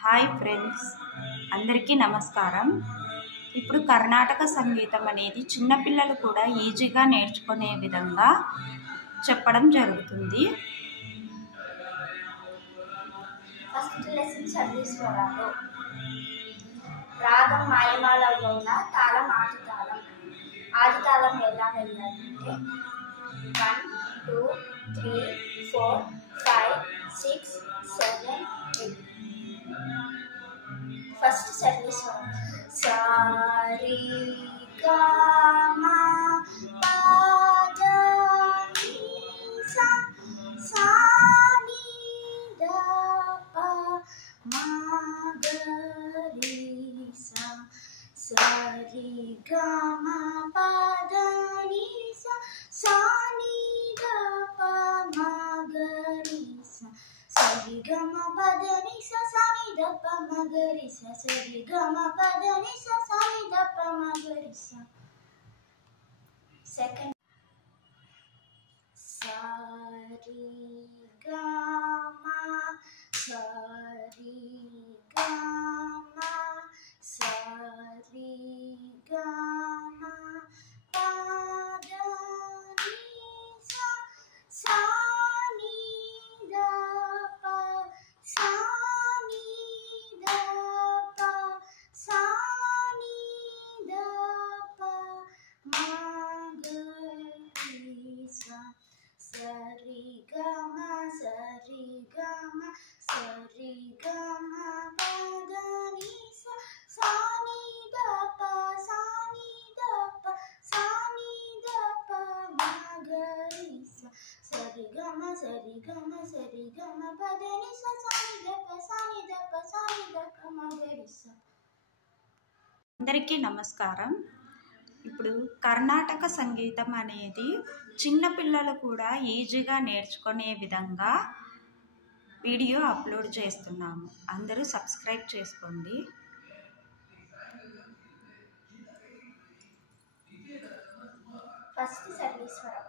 Hi friends, అందరికీ నమస్కారం. ఇప్పుడు కర్ణాటక సంగీతం అనేది చిన్నపిల్లలు కూడా ఈజీగా నేర్చుకునే విధంగా చెప్పడం జరుగుతుంది. ఫస్ట్ లెసన్ సర్వేశ్వరాలు. రాగం మాయమాలలో ఉన్న తాళం ఆది తాళం. ఆది తాళం ఎలా వెళ్ళాలంటే 1 2 3 4 5 6 7 8. ఫస్ట్ సర్వేశ్వరం. సారీ గా మా పద ని సా సా ని ద ప మా గ రి సా సారీ గా మా పద ని సా సా ని ద ప మా గ రి సా సరి గ మ పద ని సా సా ని ద ప మా గ రి సా సరి గ మ పద ని సా సా ని ద ప మా గ రి సా. సెకండ్ సారీ గా మా సారీ గా మా సారీ గా మా పద ని సా సా ని ద ప సా ని ద ప సా ని ద ప మా గ రి సా సరి గ మ సరి గ మ సరి గ మ పద ని సా సా ని ద ప సా ని ద ప సా ని ద ప మా గ రి సా సరి గ మ సరి గ మ సరి గ మ పద ని సా సా ని ద ప సా ని ద ప సా ని ద ప మా గ రి సా. అందరికీ నమస్కారం. ఇప్పుడు కర్ణాటక సంగీతం అనేది చిన్నపిల్లలు కూడా ఈజీగా నేర్చుకునే విధంగా వీడియో అప్లోడ్ చేస్తున్నాము. అందరూ సబ్స్క్రైబ్ చేసుకోండి. ఫస్ట్ సర్వేశ్వరం.